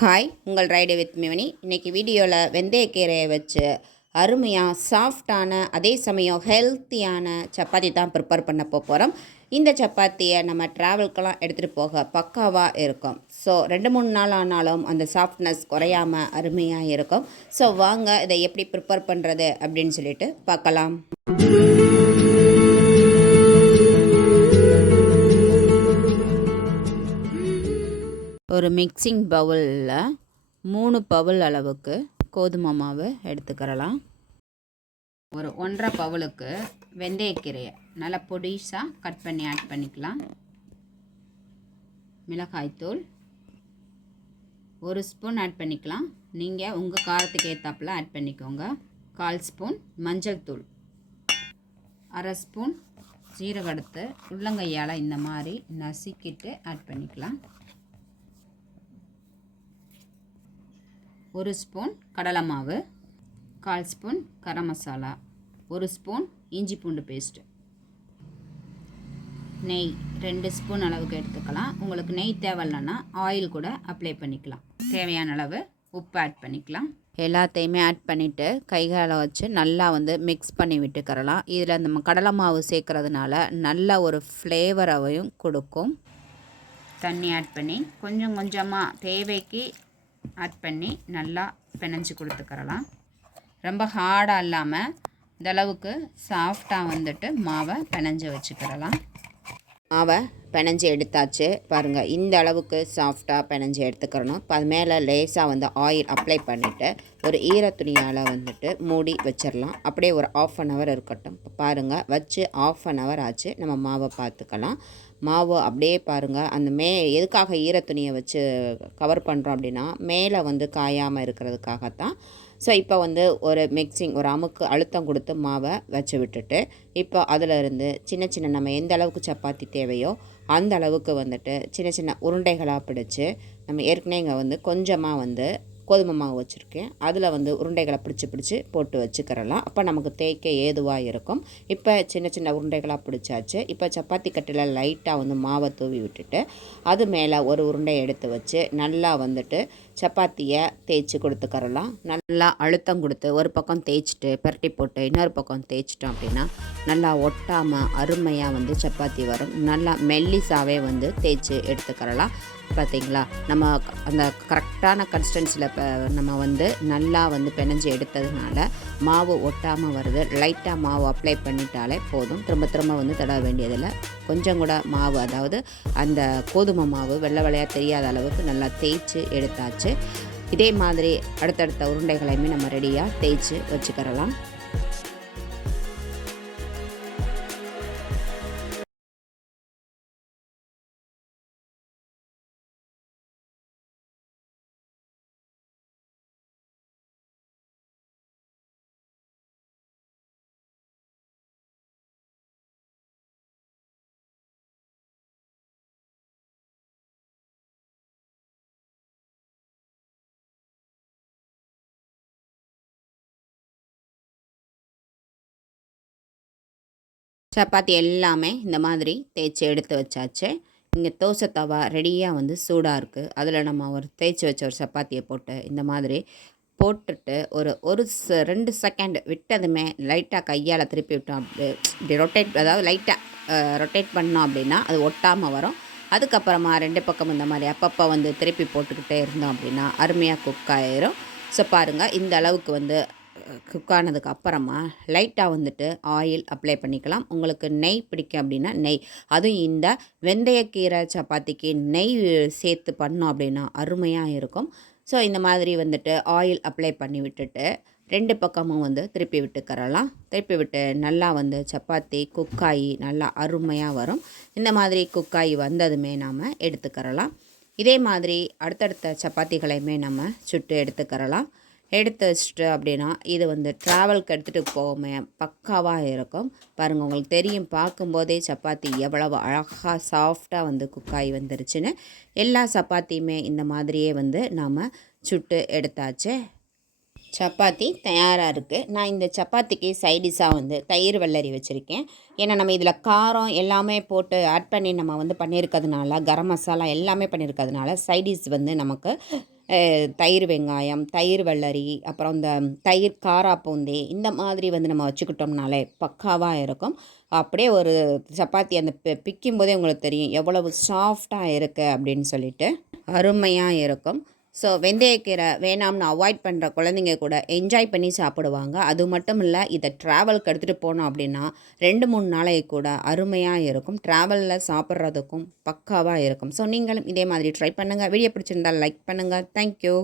Hi உங்கள் ride with மிவனி. இன்றைக்கி வீடியோவில் வெந்தயக்கீரையை வச்சு அருமையாக சாஃப்டான அதே சமயம் ஹெல்த்தியான சப்பாத்தி தான் ப்ரிப்பேர் பண்ண போகிறோம் இந்த சப்பாத்தியை நம்ம ட்ராவல்க்கெல்லாம் எடுத்துகிட்டு போக பக்காவாக இருக்கும். ஸோ ரெண்டு மூணு நாள் ஆனாலும் அந்த சாஃப்ட்னஸ் குறையாமல் அருமையாக இருக்கும். ஸோ வாங்க இதை எப்படி ப்ரிப்பேர் பண்ணுறது அப்படின்னு சொல்லிட்டு பார்க்கலாம். ஒரு மிக்சிங் பவுலில் மூணு பவுல் அளவுக்கு கோதுமை மாவு எடுத்துக்கிறலாம். ஒரு ஒன்றரை பவுலுக்கு வெந்தயக்கீரையை நல்லா பொடிசாக கட் பண்ணி ஆட் பண்ணிக்கலாம். மிளகாய்த்தூள் ஒரு ஸ்பூன் ஆட் பண்ணிக்கலாம். நீங்கள் உங்கள் காரத்துக்கு ஏற்றாப்புல ஆட் பண்ணிக்கோங்க. கால் ஸ்பூன் மஞ்சள் தூள். அரை ஸ்பூன் சீரகடுத்து உள்ளங்கையால் இந்த மாதிரி நசுக்கிட்டு ஆட் பண்ணிக்கலாம். ஒரு ஸ்பூன் கடலை மாவு கால் ஸ்பூன் கரம் மசாலா ஒரு ஸ்பூன் இஞ்சி பூண்டு பேஸ்ட்டு. நெய் ரெண்டு ஸ்பூன் அளவுக்கு எடுத்துக்கலாம். உங்களுக்கு நெய் தேவையில்லைன்னா ஆயில் கூட அப்ளை பண்ணிக்கலாம். தேவையான அளவு உப்பு ஆட் பண்ணிக்கலாம். எல்லாத்தையுமே ஆட் பண்ணிவிட்டு கைகால வச்சு நல்லா வந்து மிக்ஸ் பண்ணி விட்டுக்கிறலாம். இதில் நம்ம கடலை மாவு சேர்க்குறதுனால நல்ல ஒரு ஃப்ளேவரவையும் கொடுக்கும். தண்ணி ஆட் பண்ணி கொஞ்சம் கொஞ்சமாக தேவைக்கு ஆட் பண்ணி நல்லா பிணைஞ்சு கொடுத்துக்கிறலாம். ரொம்ப ஹார்டாக இல்லாமல் இந்தளவுக்கு சாஃப்டாக வந்துட்டு மாவை பிணைஞ்சு வச்சுக்கிறலாம். மாவை பிணைஞ்சு எடுத்தாச்சு. பாருங்கள் இந்த அளவுக்கு சாஃப்டாக பிணைஞ்சு எடுத்துக்கிறணும். இப்போ அது மேலே லேசாக வந்து ஆயில் அப்ளை பண்ணிவிட்டு ஒரு ஈர துணியால் வந்துட்டு மூடி வச்சிடலாம் அப்படியே ஒரு ஆஃப் அன் ஹவர் இருக்கட்டும். இப்போ பாருங்கள் வச்சு ஆஃப் அன் ஹவர் ஆச்சு. நம்ம மாவை பார்த்துக்கலாம். மாவு அப்படியே பாருங்கள் அந்த மே எதுக்காக ஈர துணியை வச்சு கவர் பண்ணுறோம் அப்படின்னா மேலே வந்து காயாமல் இருக்கிறதுக்காகத்தான் ஸோ இப்போ வந்து ஒரு மிக்சிங் ஒரு அமுக்கு அழுத்தம் கொடுத்து மாவை வச்சு விட்டுட்டு இப்போ அதில் இருந்து சின்ன சின்ன நம்ம எந்த அளவுக்கு சப்பாத்தி தேவையோ அந்த அளவுக்கு வந்துட்டு சின்ன சின்ன உருண்டைகளாக பிடிச்சி நம்ம ஏற்கனவே இங்கே வந்து கொஞ்சமாக வந்து கோதுமை மாவு வச்சுருக்கேன். அதில் வந்து உருண்டைகளை பிடிச்சி பிடிச்சி போட்டு வச்சுக்கிறலாம். அப்போ நமக்கு தேய்க்க ஏதுவாக இருக்கும். இப்போ சின்ன சின்ன உருண்டைகளாக பிடிச்சாச்சு. இப்போ சப்பாத்தி கட்டில் லைட்டாக வந்து மாவை தூவி விட்டுட்டு அது மேலே ஒரு உருண்டையை எடுத்து வச்சு நல்லா வந்துட்டு சப்பாத்தியை தேய்ச்சி கொடுத்துக்கறலாம். நல்லா அழுத்தம் கொடுத்து ஒரு பக்கம் தேய்ச்சிட்டு பரட்டி போட்டு இன்னொரு பக்கம் தேய்ச்சிட்டோம் அப்படின்னா நல்லா ஒட்டாமல் அருமையாக வந்து சப்பாத்தி வரும். நல்லா மெல்லிசாவே வந்து தேய்ச்சி எடுத்துக்கிறலாம். பார்த்திங்களா நம்ம அந்த கரெக்டான கன்சிஸ்டன்சியில் இப்போ நம்ம வந்து நல்லா வந்து பிணைஞ்சு எடுத்ததுனால மாவு ஒட்டாமல் வருது. லைட்டாக மாவு அப்ளை பண்ணிட்டாலே போதும். திரும்ப திரும்ப வந்து தடவ வேண்டியதில்லை. கொஞ்சம் கூட மாவு அதாவது அந்த கோதுமை மாவு வெள்ளை வெள்ளையாக தெரியாத அளவுக்கு நல்லா தேய்ச்சி எடுத்தாச்சு. இதே மாதிரி அடுத்தடுத்த உருண்டைகளையுமே நம்ம ரெடியாக தேய்ச்சி வச்சுக்கிறலாம். சப்பாத்தி எல்லாமே இந்த மாதிரி தேய்ச்சி எடுத்து வச்சாச்சு. இங்கே தோசை தவா ரெடியாக வந்து சூடாக இருக்குது அதில் நம்ம ஒரு தேய்ச்சி வச்ச ஒரு சப்பாத்தியை போட்டு இந்த மாதிரி போட்டுட்டு ஒரு ஒரு ச ரெண்டு செகண்ட் விட்டதுமே லைட்டாக கையால் திருப்பி விட்டோம். அப்படி இப்படி ரொட்டேட் அதாவது லைட்டாக ரொட்டேட் பண்ணோம் அப்படின்னா அது ஒட்டாமல் வரும். அதுக்கப்புறமா ரெண்டு பக்கம் இந்த மாதிரி அப்பப்போ வந்து திருப்பி போட்டுக்கிட்டே இருந்தோம் அப்படின்னா அருமையாக குக் ஆயிரும். ஸோ பாருங்கள் இந்த அளவுக்கு வந்து குக் ஆனதுக்கு அப்புறமா லைட்டாக வந்துட்டு ஆயில் அப்ளை பண்ணிக்கலாம். உங்களுக்கு நெய் பிடிக்கும் அப்படின்னா நெய். அதுவும் இந்த வெந்தயக்கீரை சப்பாத்திக்கு நெய் சேர்த்து பண்ணோம் அப்படின்னா அருமையாக இருக்கும். ஸோ இந்த மாதிரி வந்துட்டு ஆயில் அப்ளை பண்ணி விட்டுட்டு ரெண்டு பக்கமும் வந்து திருப்பி விட்டுக்கறலாம். திருப்பி விட்டு நல்லா வந்து சப்பாத்தி குக்காயி நல்லா அருமையாக வரும். இந்த மாதிரி குக்காயி வந்ததுமே நாம் எடுத்துக்கிறலாம். இதே மாதிரி அடுத்தடுத்த சப்பாத்திகளையுமே நம்ம சுட்டு எடுத்துக்கிறலாம். எடுத்து வச்சுட்டு அப்படின்னா இது வந்து ட்ராவல்க்கு எடுத்துகிட்டு போகமே பக்காவாக இருக்கும். பாருங்கள் உங்களுக்கு தெரியும் பார்க்கும்போதே சப்பாத்தி எவ்வளவு அழகாக சாஃப்டாக வந்து குக்காய் வந்துருச்சுன்னு. எல்லா சப்பாத்தியுமே இந்த மாதிரியே வந்து நாம் சுட்டு எடுத்தாச்சு. சப்பாத்தி தயாராக இருக்குது நான் இந்த சப்பாத்திக்கு சைடிஷாக வந்து தயிர் வெள்ளரி வச்சுருக்கேன். ஏன்னா நம்ம இதில் காரம் எல்லாமே போட்டு ஆட் பண்ணி நம்ம வந்து பண்ணியிருக்கிறதுனால கரம் மசாலா எல்லாமே பண்ணியிருக்கிறதுனால சைடிஷ் வந்து நமக்கு தயிர் வெங்காயம் தயிர் வெள்ளரி அப்புறம் இந்த தயிர் காராப்பூந்தி இந்த மாதிரி வந்து நம்ம வச்சுக்கிட்டோம்னாலே பக்காவாக இருக்கும். அப்படியே ஒரு சப்பாத்தி அந்த பி- பிக்கும் போதே உங்களுக்கு தெரியும் எவ்வளவு சாஃப்டாக இருக்குது அப்படின்னு சொல்லிட்டு. அருமையாக இருக்கும். ஸோ வெந்தயக்கீரை வேணாம்னு அவாய்ட் பண்ணுற குழந்தைங்க கூட என்ஜாய் பண்ணி சாப்பிடுவாங்க. அது மட்டும் இல்லை இதை ட்ராவலுக்கு எடுத்துகிட்டு போனோம் அப்படின்னா ரெண்டு மூணு நாளைக்கு கூட அருமையாக இருக்கும். ட்ராவலில் சாப்பிட்றதுக்கும் பக்காவாக இருக்கும். ஸோ நீங்களும் இதே மாதிரி ட்ரை பண்ணுங்கள் வீடியோ பிடிச்சிருந்தால் லைக் பண்ணுங்கள் தேங்க்யூ